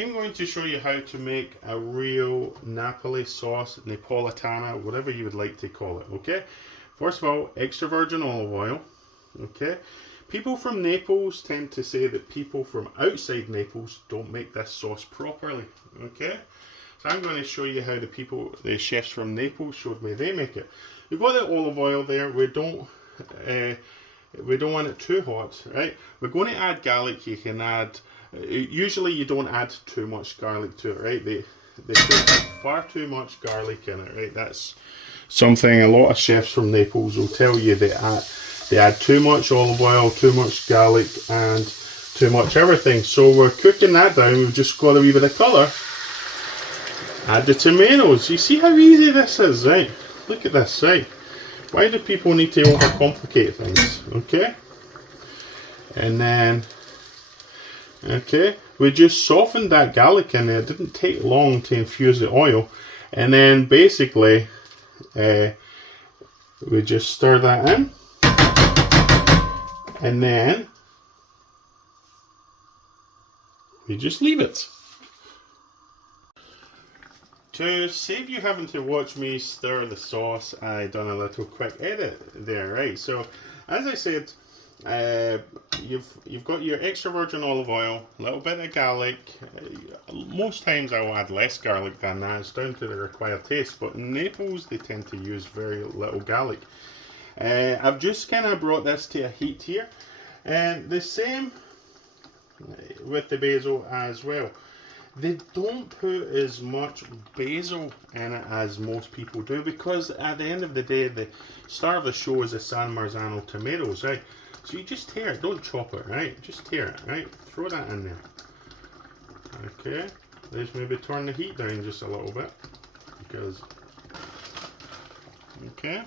I'm going to show you how to make a real Napoli sauce, Napoletana, whatever you would like to call it, okay? First of all, extra virgin olive oil, okay? People from Naples tend to say that people from outside Naples don't make this sauce properly, okay? So I'm going to show you how the chefs from Naples showed me they make it. You've got the olive oil there. We don't want it too hot, right? We're going to add garlic. You can add, usually you don't add too much garlic to it, right? They put far too much garlic in it, right? That's something a lot of chefs from Naples will tell you. They add too much olive oil, too much garlic, and too much everything. So we're cooking that down. We've just got a wee bit of colour. Add the tomatoes. You see how easy this is, right? Look at this, right? Why do people need to overcomplicate things? Okay. And then, okay, we just softened that garlic in there. It didn't take long to infuse the oil. And then basically, we just stir that in. And then, we just leave it. To save you having to watch me stir the sauce, I done a little quick edit there, right? So, as I said, you've got your extra virgin olive oil, a little bit of garlic. Most times I will add less garlic than that. It's down to the required taste. But in Naples, they tend to use very little garlic. I've just kind of brought this to a heat here, and the same with the basil as well. They don't put as much basil in it as most people do, because at the end of the day, the star of the show is the San Marzano tomatoes, right? So you just tear it, don't chop it, right? Just tear it, right? Throw that in there. Okay, let's maybe turn the heat down just a little bit, because, okay.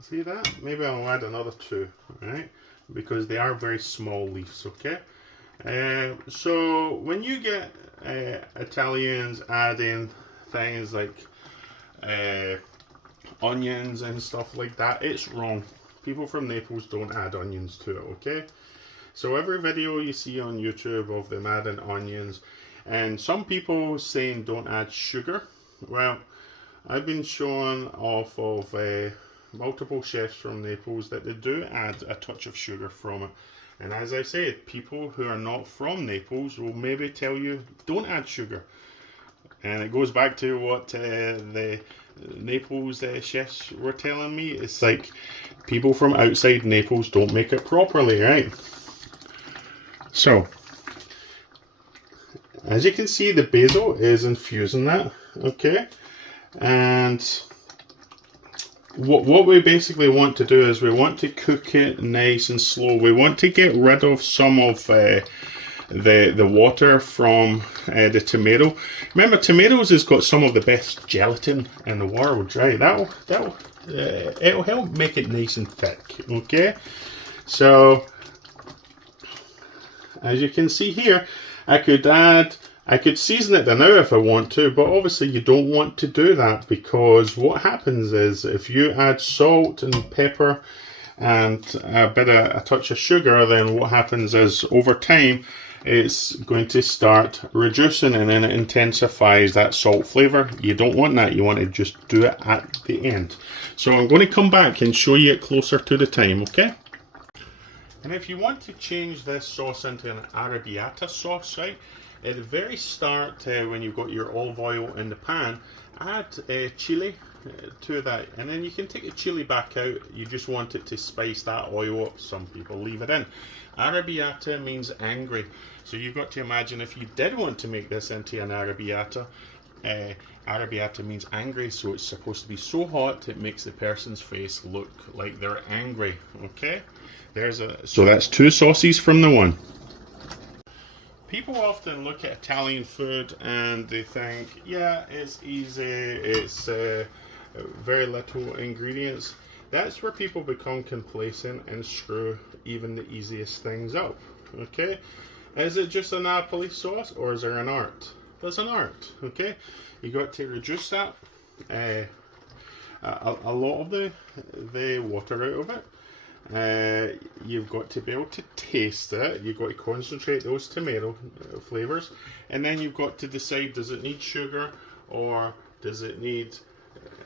See that? Maybe I'll add another two, right? Because they are very small leaves, okay? So when you get Italians adding things like onions and stuff like that, it's wrong. People from Naples don't add onions to it, okay? So every video you see on YouTube of them adding onions, and some people saying don't add sugar. Well, I've been shown off of multiple chefs from Naples that they do add a touch of sugar from it. And as I said, people who are not from Naples will maybe tell you don't add sugar. And it goes back to what the Naples chefs were telling me. It's like people from outside Naples don't make it properly, right? So, as you can see, the basil is infusing that, okay? And what we basically want to do is we want to cook it nice and slow. We want to get rid of some of the water from the tomato. Remember, tomatoes has got some of the best gelatin in the world, right? It'll help make it nice and thick, okay? So, as you can see here, I could season it now if I want to, but obviously you don't want to do that, because what happens is if you add salt and pepper and a touch of sugar, then what happens is over time it's going to start reducing, and then it intensifies that salt flavour. You don't want that. You want to just do it at the end. So I'm going to come back and show you it closer to the time, okay? And if you want to change this sauce into an arrabbiata sauce, right? At the very start, when you've got your olive oil in the pan, add chili to that, and then you can take the chili back out. You just want it to spice that oil up. Some people leave it in. Arrabbiata means angry, so you've got to imagine if you did want to make this into an arrabbiata, arrabbiata means angry, so it's supposed to be so hot it makes the person's face look like they're angry. Okay, so that's two sauces from the one. People often look at Italian food and they think, yeah, it's easy, it's very little ingredients. That's where people become complacent and screw even the easiest things up, okay? Is it just a Napoli sauce, or is there an art? There's an art, okay? You got to reduce that, a lot of the water out of it. You've got to be able to taste it. You've got to concentrate those tomato flavors, and then you've got to decide, does it need sugar or does it need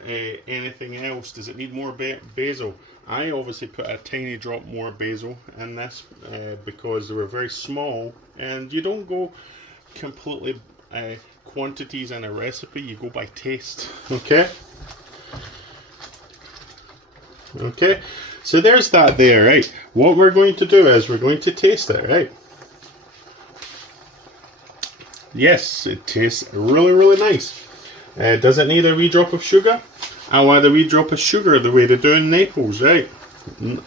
anything else? Does it need more basil? I obviously put a tiny drop more basil in this because they were very small, and you don't go completely quantities in a recipe, you go by taste. Okay, so there's that there, right? What we're going to do is we're going to taste it, right? Yes, it tastes really, really nice. Does it need a wee drop of sugar? I'll add a wee drop of sugar the way they do in Naples, right?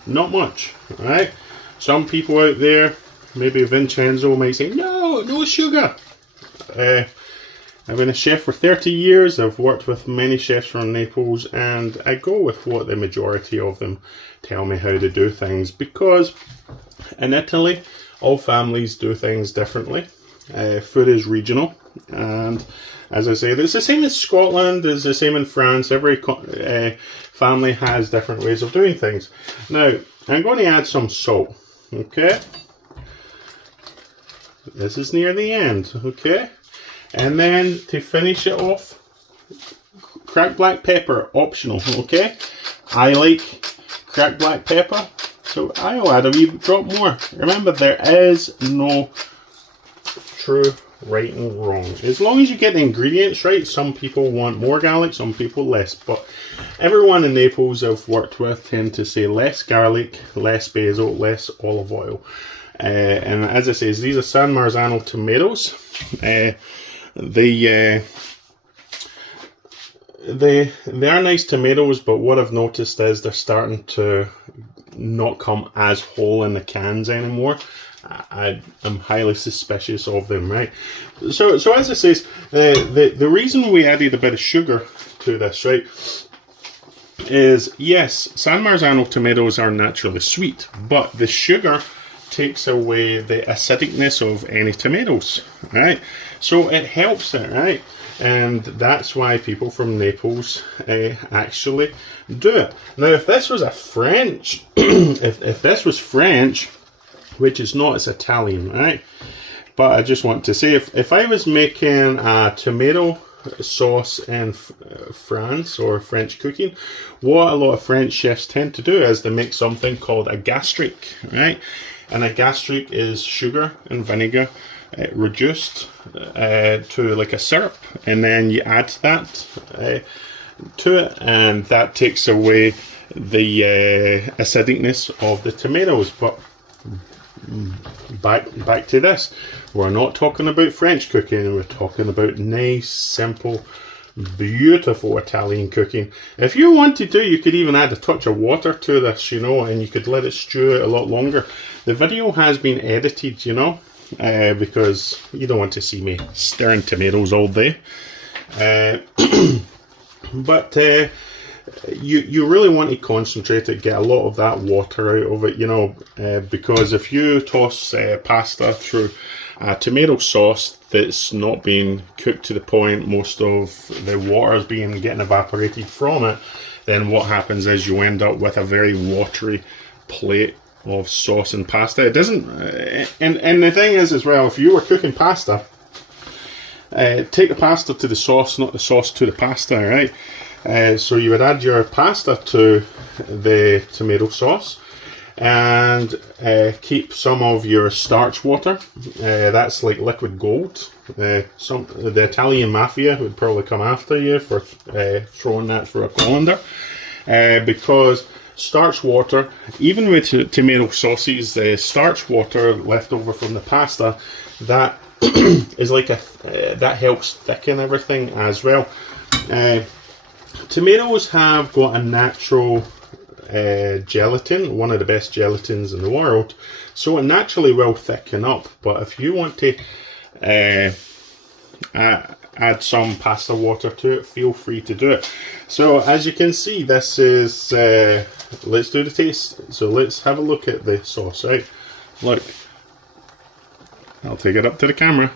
Not much, right? Some people out there, maybe Vincenzo, might say, no sugar. I've been a chef for 30 years. I've worked with many chefs from Naples, and I go with what the majority of them tell me how to do things, because in Italy, all families do things differently. Food is regional, and as I said, it's the same in Scotland, it's the same in France. Every family has different ways of doing things. Now, I'm going to add some salt, okay? This is near the end, okay? And then to finish it off, cracked black pepper, optional, okay? I like cracked black pepper, so I'll add a wee drop more. Remember, there is no true right and wrong. As long as you get the ingredients right, some people want more garlic, some people less, but everyone in Naples I've worked with tend to say less garlic, less basil, less olive oil. And as I say, these are San Marzano tomatoes. They are nice tomatoes, but what I've noticed is they're starting to not come as whole in the cans anymore. I'm highly suspicious of them, right? So as I say, the reason we added a bit of sugar to this, right, is yes, San Marzano tomatoes are naturally sweet, but the sugar takes away the acidicness of any tomatoes, right? So it helps it, right? And that's why people from Naples actually do it. Now, if this was a French, if this was French, which is not, it's Italian, right? But I just want to say, if I was making a tomato sauce in France or French cooking, what a lot of French chefs tend to do is they make something called a gastrique, right? And a gastrique is sugar and vinegar reduced to like a syrup, and then you add that to it, and that takes away the acidicness of the tomatoes. But back to this, we're not talking about French cooking, we're talking about nice, simple, beautiful Italian cooking. If you wanted to, you could even add a touch of water to this, you know, and you could let it stew a lot longer. The video has been edited, you know, because you don't want to see me stirring tomatoes all day. But you really want to concentrate it, get a lot of that water out of it, you know, because if you toss pasta through a tomato sauce that's not being cooked to the point, most of the water is getting evaporated from it, then what happens is you end up with a very watery plate of sauce and pasta. It doesn't, and the thing is as well, if you were cooking pasta, take the pasta to the sauce, not the sauce to the pasta, right? So you would add your pasta to the tomato sauce and keep some of your starch water. That's like liquid gold. The Italian mafia would probably come after you for throwing that through a colander, because starch water, even with tomato sauces, starch water left over from the pasta, that is like that helps thicken everything as well. Tomatoes have got a natural gelatin, one of the best gelatins in the world, so it naturally will thicken up. But if you want to add some pasta water to it, feel free to do it. So as you can see, this is let's do the taste. So let's have a look at the sauce, right? Look, I'll take it up to the camera.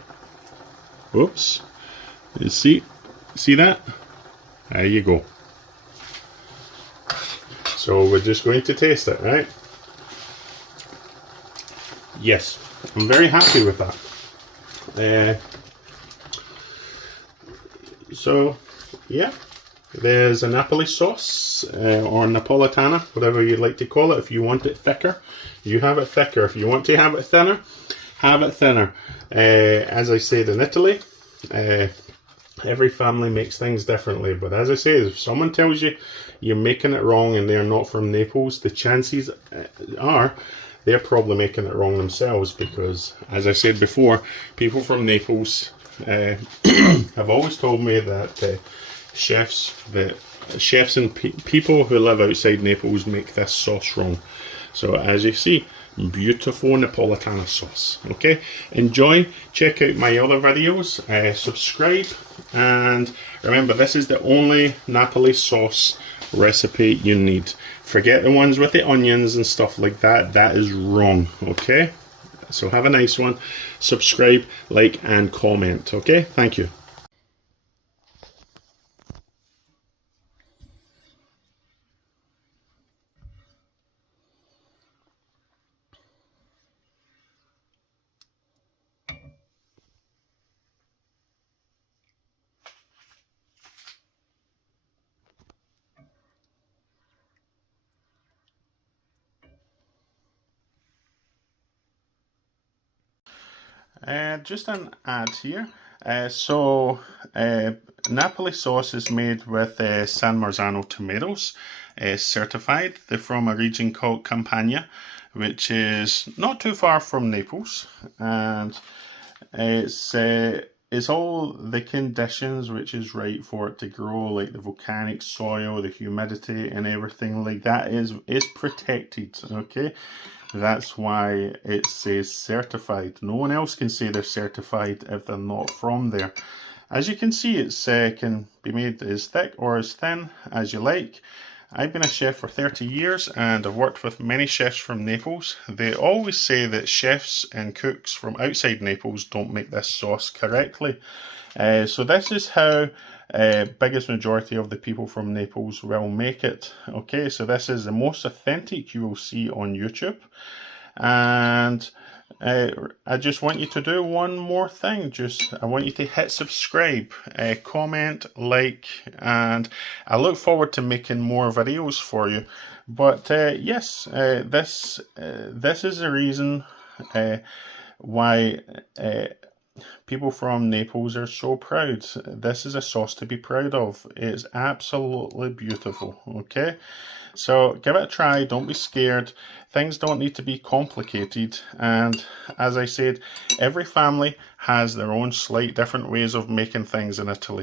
Whoops. You see that? There you go. So we're just going to taste it, right? yes, I'm very happy with that. So, yeah, there's a Napoli sauce, or Napoletana, whatever you'd like to call it. If you want it thicker, you have it thicker. If you want to have it thinner, have it thinner. As I said, in Italy, every family makes things differently. But as I say, if someone tells you you're making it wrong and they're not from Naples, the chances are they're probably making it wrong themselves, because, as I said before, people from Naples have always told me that chefs and people who live outside Naples make this sauce wrong. So as you see, beautiful Napoletana sauce. Okay, enjoy, check out my other videos, subscribe, and remember, this is the only Napoli sauce recipe you need. Forget the ones with the onions and stuff like that. That is wrong. Okay, so have a nice one. Subscribe, like, and comment. Okay, thank you. Just an ad here. Napoli sauce is made with San Marzano tomatoes, certified. They're from a region called Campania, which is not too far from Naples, and it's all the conditions which is right for it to grow, like the volcanic soil, the humidity, and everything like that is protected. Okay. That's why it says certified. No one else can say they're certified if they're not from there. As you can see, it's can be made as thick or as thin as you like. I've been a chef for 30 years and I've worked with many chefs from Naples. They always say that chefs and cooks from outside Naples don't make this sauce correctly. So this is how biggest majority of the people from Naples will make it. Okay, so this is the most authentic you will see on YouTube. And I just want you to do one more thing. I want you to hit subscribe, comment, like, and I look forward to making more videos for you. But yes, this is the reason why people from Naples are so proud. This is a sauce to be proud of. It's absolutely beautiful. Okay, so give it a try. Don't be scared. Things don't need to be complicated. And as I said, every family has their own slight different ways of making things in Italy.